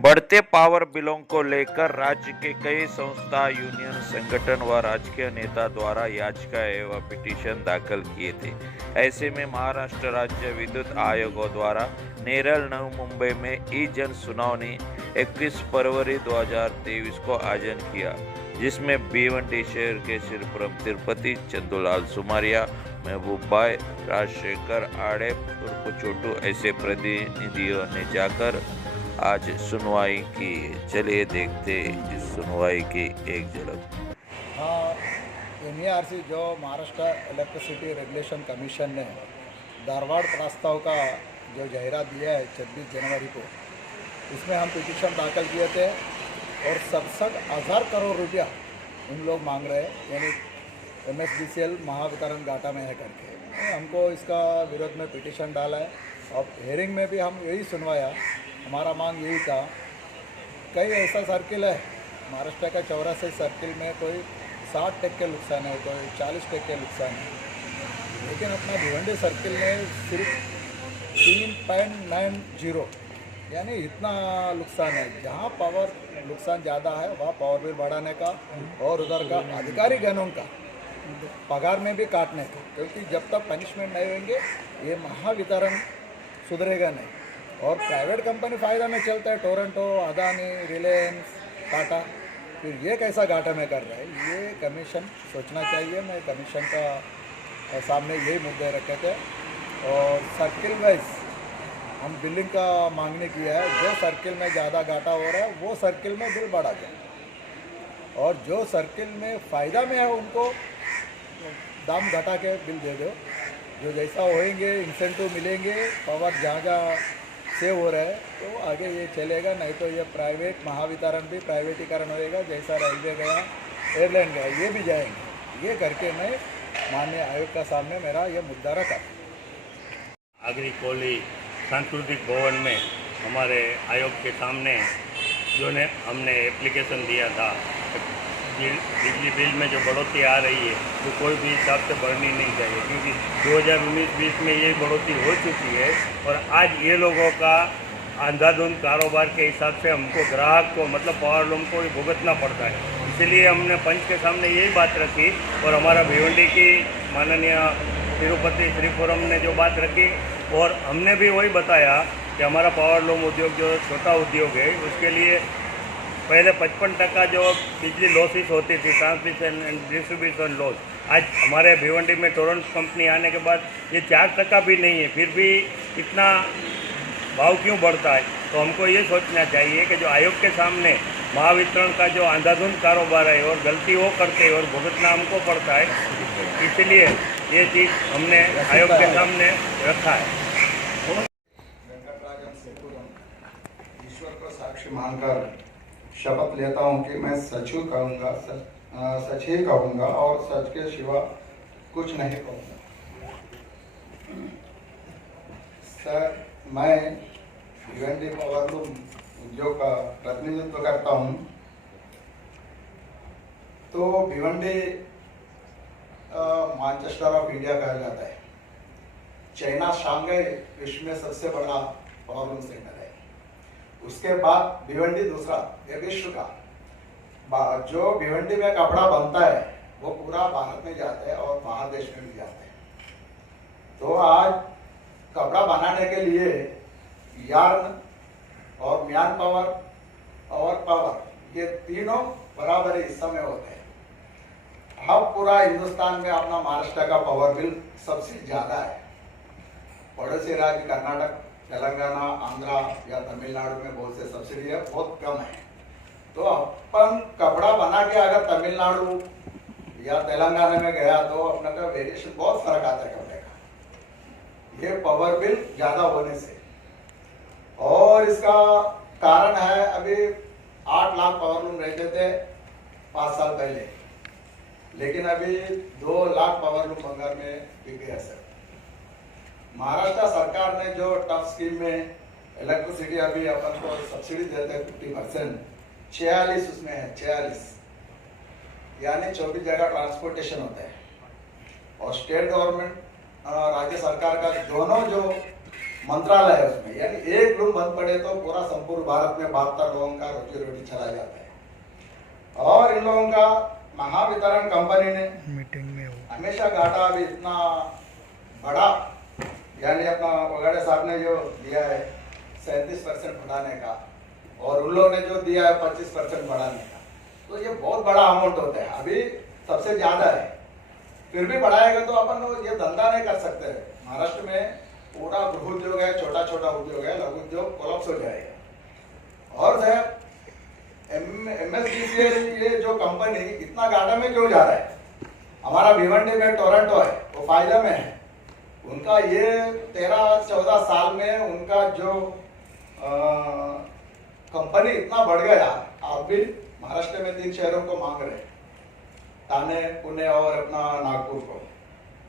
बढ़ते पावर बिलों को लेकर राज्य के कई संस्था, यूनियन संगठन व राजकीय नेता द्वारा याचिका एवं पिटीशन दाखिल किए थे। ऐसे में महाराष्ट्र राज्य विद्युत आयोग द्वारा नेरल नवी मुंबई में ई जन सुनावनी 21 फरवरी 2023 को आयोजन किया, जिसमें भिवंडी शहर के सिरपुरम तिरुपति, चंदूलाल सुमारिया, महबूब भाई, राजशेखर आड़े उर्फ छोटू ऐसे प्रतिनिधियों ने जाकर आज सुनवाई की। चलिए देखते इस सुनवाई की एक झलक। हाँ, एनईआरसी जो महाराष्ट्र इलेक्ट्रिसिटी रेगुलेशन कमीशन ने धारवाड़ प्रस्ताव का जो जाहिरात दिया है 26 जनवरी को, इसमें हम पिटीशन दाखिल किए थे और 67,000 करोड़ रुपया उन लोग मांग रहे हैं, यानी MSDCL महावितरण घाटा में है करके। हमको इसका विरोध में पिटीशन डाला है। अब हेयरिंग में भी हम यही सुनवाया, हमारा मांग यही था। कई ऐसा सर्किल है महाराष्ट्र का 84 सर्किल में, कोई 60% नुकसान है, कोई 40% नुकसान है, लेकिन अपना भिवंडी सर्किल में सिर्फ 3.90 यानी इतना नुकसान है। जहाँ पावर नुकसान ज़्यादा है वहाँ पावर बिल बढ़ाने का और उधर का अधिकारी गणों का पगार में भी काटने का, क्योंकि जब तक पनिशमेंट नहीं होंगे ये महावितरण सुधरेगा नहीं। और प्राइवेट कंपनी फ़ायदा में चलता है, टोरंटो, अदानी, रिलायंस, टाटा, फिर ये कैसा घाटा में कर रहा है, ये कमीशन सोचना चाहिए। मैं कमीशन का सामने यही मुद्दे रखे थे और सर्किल वाइज हम बिलिंग का मांगने किया है। जो सर्किल में ज़्यादा घाटा हो रहा है वो सर्किल में बिल बढ़ा जाए, और जो सर्किल में फ़ायदा में है उनको दाम घटा के बिल दे दो। जो जैसा होएंगे इंसेंटिव मिलेंगे, पावर जहाँ जहाँ सेव हो रहा है तो आगे ये चलेगा, नहीं तो ये प्राइवेट महावितरण भी प्राइवेटीकरण होएगा। जैसा रेलवे गया, एयरलाइन गया, ये भी जाएंगे। ये करके मैं माननीय आयोग का सामने मेरा ये मुद्दा रखा। आगरी कोली सांस्कृतिक भवन में हमारे आयोग के सामने हमने एप्लीकेशन दिया था। बिजली बिल में जो बढ़ोतरी आ रही है तो कोई भी हिसाब से बढ़नी नहीं चाहिए, क्योंकि 2019-20 में ये बढ़ोतरी हो चुकी है और आज ये लोगों का अंधाधुंध कारोबार के हिसाब से हमको ग्राहक को मतलब पावर लूम को भुगतना पड़ता है। इसीलिए हमने पंच के सामने यही बात रखी और हमारा भिवंडी की माननीय तिरुपति श्रीपुरम ने जो बात रखी, और हमने भी वही बताया कि हमारा पावर लूम उद्योग जो छोटा उद्योग है उसके लिए पहले 55% जो बिजली लॉसेस होती थी, ट्रांसमिशन एंड डिस्ट्रीब्यूशन लॉस, आज हमारे भिवंडी में टोरेंट कंपनी आने के बाद ये 4% भी नहीं है, फिर भी इतना भाव क्यों बढ़ता है। तो हमको ये सोचना चाहिए कि जो आयोग के सामने महावितरण का जो अंधाधुंध कारोबार है और गलती वो करते हैं और भुगतना हमको पड़ता है, इसलिए ये चीज़ हमने आयोग के सामने रखा है। ईश्वर को साक्षी मानकर शपथ लेता हूं कि मैं सच ही कहूँगा, सच ही कहूँगा और सच के सिवा कुछ नहीं कहूँगा। सर, मैं भिवंडी पावर लूम उद्योग का प्रतिनिधित्व करता हूँ। तो भिवंडी मैनचेस्टर ऑफ इंडिया कहा जाता है। चाइना शांघाई विश्व में सबसे बड़ा पावर लूम सेंटर है। उसके बाद भिवंडी दूसरा, ये विश्व का जो भिवंडी में कपड़ा बनता है वो पूरा भारत में जाता है और बाहर देश में भी जाता है। तो आज कपड़ा बनाने के लिए यार्न और म्यान पावर और पावर ये तीनों बराबर हिस्सा में होते हैं। अब पूरा हिंदुस्तान में अपना महाराष्ट्र का पावर बिल सबसे ज्यादा है। पड़ोसी राज्य कर्नाटक, तेलंगाना, आंध्रा या तमिलनाडु में बहुत से सब्सिडी है, बहुत कम है। तो अपन कपड़ा बना के अगर तमिलनाडु या तेलंगाना में गया तो अपने का वेरिएशन बहुत फर्क आता है कपड़े का, ये पावर बिल ज्यादा होने से। और इसका कारण है, अभी 8 लाख पावर लूम रहते थे 5 साल पहले, लेकिन अभी 2 लाख पावर लूम बंगाल में बिक गया सर। महाराष्ट्र सरकार ने जो टफ स्कीम में इलेक्ट्रिसिटी अभी अपन को सब्सिडी देते हैं 50%, 46 उसमें है, 46 यानी 24 जगह ट्रांसपोर्टेशन होता है। और स्टेट गवर्नमेंट राज्य सरकार का दोनों जो मंत्रालय है उसमें, यानी एक रूम बंद पड़े तो पूरा संपूर्ण भारत में 72 लोगों का रोजी रोटी चला जाता है। और इन लोगों का महावितरण कंपनी ने मीटिंग में हमेशा घाटा अभी इतना बड़ा, यानी अपना वगाड़े साहब ने जो दिया है 37% बढ़ाने का, और उन लोगों ने जो दिया है 25% बढ़ाने का, तो ये बहुत बड़ा अमाउंट होता है, अभी सबसे ज्यादा है। फिर भी बढ़ाएगा तो अपन लोग ये धंधा नहीं कर सकते। महाराष्ट्र में पूरा गृह उद्योग है, छोटा छोटा उद्योग है, लघु उद्योग कोलैप्स हो जाएगा। और साहब MSDCL ये जो कंपनी इतना घाटा में क्यों जा रहा है? हमारा भिवंडी में टोरंटो है, वो फायदा में है। उनका ये 13-14 साल में उनका जो कंपनी इतना बढ़ गया, आप भी महाराष्ट्र में 3 शहरों को मांग रहे हैं, ठाणे, पुणे और अपना नागपुर को।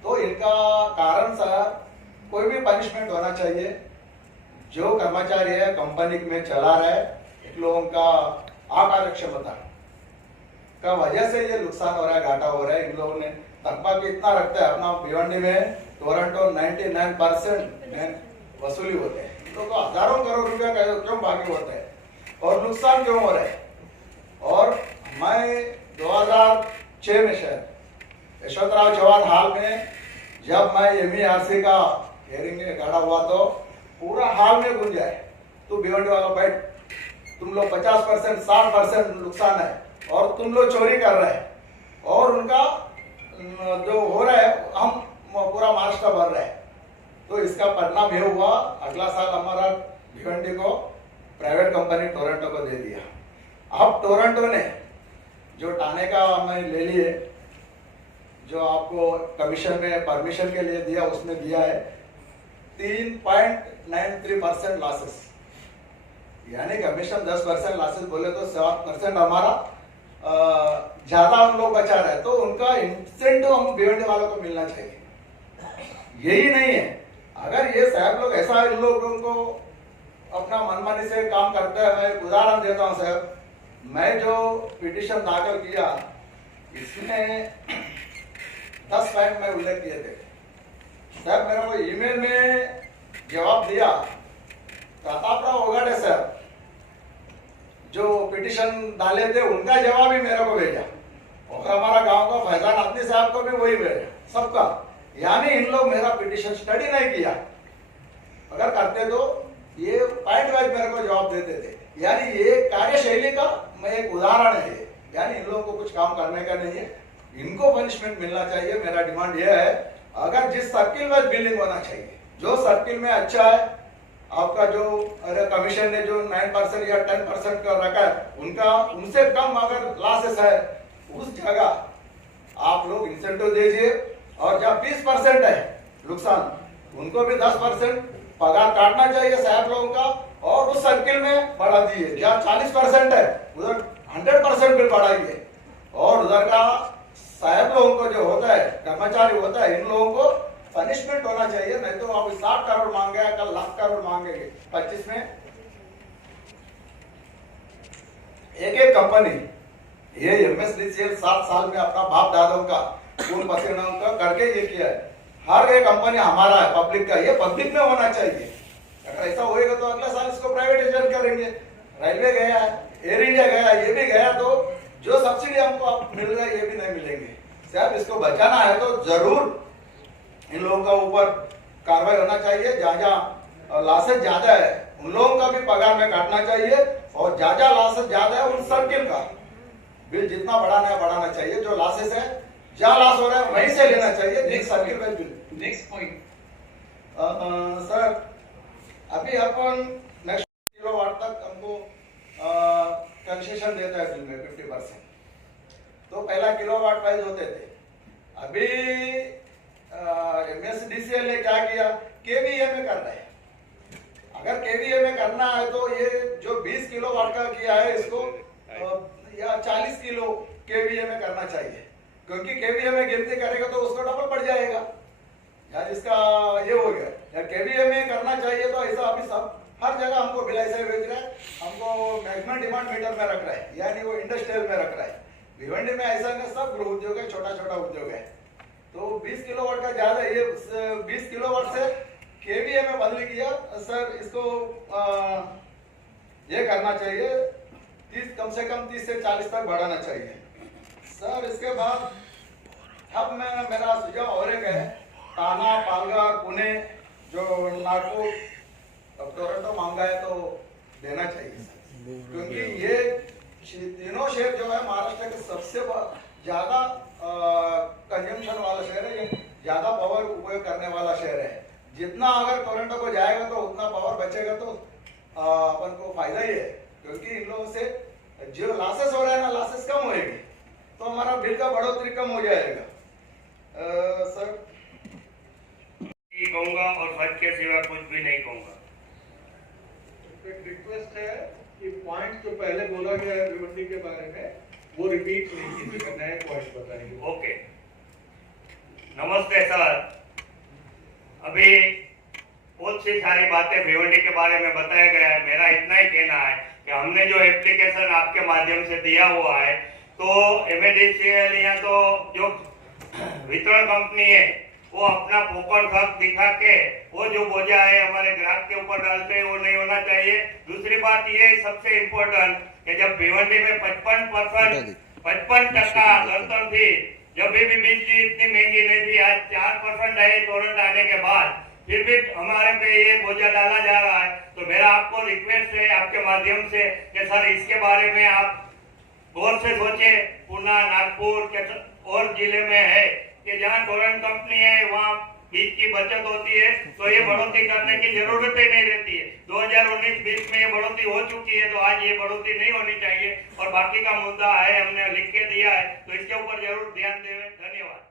तो इनका कारण सर कोई भी पनिशमेंट होना चाहिए। जो कर्मचारी है कंपनी में चला रहा है, इन लोगों का अकार्यक्षमता का वजह से ये नुकसान हो रहा है, घाटा हो रहा है। इन लोगों ने तनख्वाह भी इतना रखता है, अपना भिवंडी में टोरंटो 99% वसूली होते हैं, तो हजारों करोड़ रुपया क्यों बाकी होता है और नुकसान क्यों हो रहा है? और मैं 2006 में शायद यशवंतराव चौहान हाल में जब मैं MERC का हेयरिंग में खड़ा हुआ तो पूरा हाल में गुंजा है, तो भिवंडी वालों बैठ, तुम लोग 50% 60% नुकसान है और तुम लोग चोरी कर रहे हैं, और उनका जो हो रहा है हम पूरा महाराष्ट्र भर रहे हैं। तो इसका परिणाम ये हुआ, अगला साल हमारा भिवंडी को प्राइवेट कंपनी टोरंटो को दे दिया। अब टोरंटो ने जो ठाणे का हमें ले लिए, जो आपको कमीशन में परमिशन के लिए दिया, उसमें दिया है 3.93% लॉसेस, यानी कमीशन 10% लॉसेस बोले तो 7% हमारा ज्यादा हम लोग बचा रहे हैं। तो उनका इंसेंटिव हम भिवंडी वालों को मिलना चाहिए। यही नहीं है, अगर ये साहब लोग ऐसा इन लोगों को अपना मनमानी से काम करते हैं। मैं एक उदाहरण देता हूँ साहब, मैं जो पिटीशन दाखिल किया इसमें 10 पॉइंट में उल्लेख किए थे। साहब मेरे को ईमेल में जवाब दिया प्रतापराव ओगाडे साहब, जो पिटीशन डाले थे उनका जवाब ही मेरे को भेजा, और हमारा गांव का फैजान आदमी साहब को भी वही भेजा, सबका। यानी इन लोग मेरा पिटीशन स्टडी नहीं किया, अगर करते तो ये पॉइंट वाइज मेरे को जवाब देते थे। यानी ये कार्यशैली का मैं एक उदाहरण है। यानी इन लोगों को कुछ काम करने का नहीं है, इनको पनिशमेंट मिलना चाहिए। मेरा डिमांड ये है, अगर जिस सर्किल वाइज बिल्डिंग होना चाहिए, जो सर्किल में अच्छा है आपका, जो कमीशन ने जो 9% या 10% का रखा है, उनका उनसे कम अगर लॉसेस है, उस जगह आप लोग इंसेंटिव दीजिए। और जब 20% है नुकसान, उनको भी 10% पगार काटना चाहिए साहब लोगों का, और उस सर्किल में बढ़ा दिए। जहाँ 40% है उधर 100% बिल बढ़ाइए, और उधर का साहब लोगों को जो होता है, कर्मचारी होता है, इन लोगों को पनिशमेंट होना चाहिए। नहीं तो आप 60 करोड़ मांगे, कल लाख करोड़ मांगेंगे 25 में। एक कंपनी ये MSDCL 7 साल में अपना बाप दादों का खून पसीना का करके ये किया है। हर एक कंपनी हमारा है, पब्लिक का, ये पब्लिक में होना चाहिए। अगर ऐसा होएगा तो अगला साल इसको प्राइवेटाइजेशन करेंगे। रेलवे गया, एयर इंडिया गया, ये भी गया, तो जो सब्सिडी हमको आप मिल रहा है ये भी नहीं मिलेंगे। साहब इसको बचाना है तो जरूर इन लोगों का ऊपर कार्रवाई होना चाहिए। जहाँ जहाँ लॉसेस ज्यादा है उन लोगों का भी पगार में काटना चाहिए, और जहाँ जहाँ लॉसेस ज्यादा है उन सर्किल का बिल जितना बढ़ाना है बढ़ाना चाहिए। जो लॉसेस है, जहाँ लॉस हो रहा है वहीं से लेना चाहिए, नेक्स्ट सर्किल में बिल। नेक्स्ट पॉइंट सर, अभी अपन नेक्स्ट किलोवाट तक हमको कंसेशन देता है बिल में 50%। तो पहला किलोवाट प्राइस होते थे, अभी MSDCL ने क्या किया, KVA में कर रहे हैं। अगर KVA में करना है तो ये जो 20 किलोवाट का किया है, इसको या 40 किलो KVA में करना चाहिए, क्योंकि KVA में गिनती करेगा तो उसको डबल पड़ जाएगा। यार इसका ये हो गया, या KVA में करना चाहिए। तो ऐसा अभी सब हर जगह हमको बिल ऐसे भेज रहा है, हमको मैक्सिमम डिमांड मीटर में रख रहा है, यानी वो इंडस्ट्रियल में रख रहा है। भिवंडी में ऐसा नहीं, सब गृह उद्योग है, छोटा छोटा उद्योग है। तो 20 किलोवाट का ज्यादा, ये 20 किलोवाट से केवीए में बदली किया सर, इसको ये करना चाहिए 30 कम से कम 30 से 40 तक बढ़ाना चाहिए सर। इसके बाद अब मेरा सुझाव और एक है, ताना, पालघर, पुणे, जो नागपुर, टोरंटो मांगा है तो देना चाहिए सर, क्योंकि ये तीनों शहर जो है महाराष्ट्र के सबसे ज्यादा कंजम्पशन वाला शहर है, ये ज्यादा पावर उपयोग करने वाला शहर है। जितना अगर टोरंटो को जाएगा तो उतना पावर बचेगा, तो अपन को फायदा ही है, क्योंकि इन लोगों से जो लॉसेस हो रहा है ना, लॉसेस कम होएगी तो हमारा बिल का बढ़ोतरी कम हो जाएगा सर। कहूँगा और फर्ज के सिवा कुछ भी नहीं कहूँगा। एक रिक्वेस्ट है कि पॉइंट जो पहले बोला गया है भिवंडी के बारे में वो रिपीट नहीं कीजिएगा, नए पॉइंट बताइए। ओके, नमस्ते सर। अभी बहुत सी सारी बातें भिवंडी के बारे में बताया गया है। मेरा इतना ही कहना है कि हमने जो एप्लीकेशन आपके माध्यम से दिया हुआ है, तो MADCL या तो जो वितरण कंपनी है वो अपना पोकड़ खर्च दिखा के वो जो बोझा है हमारे ग्राहक के ऊपर डालते हैं, वो नहीं होना चाहिए। दूसरी बात ये सबसे इम्पोर्टेंट कि जब भिवंडी में 55% गणतंत्र थी, जब भी बिजली इतनी महंगी नहीं थी, आज 4% है टोरेंट आने के बाद, फिर भी हमारे पे ये बोझा डाला जा रहा है। तो मेरा आपको रिक्वेस्ट है आपके माध्यम से कि सर इसके बारे में आप गौर से सोचे। पुणे, नागपुर के और जिले में है कि जहाँ टोरेंट कंपनी है वहाँ बीज की बचत होती है, तो ये बढ़ोतरी करने की जरूरत ही नहीं रहती है। 2019-20 में ये बढ़ोतरी हो चुकी है, तो आज ये बढ़ोतरी नहीं होनी चाहिए। और बाकी का मुद्दा है, हमने लिख के दिया है, तो इसके ऊपर जरूर ध्यान दें। धन्यवाद।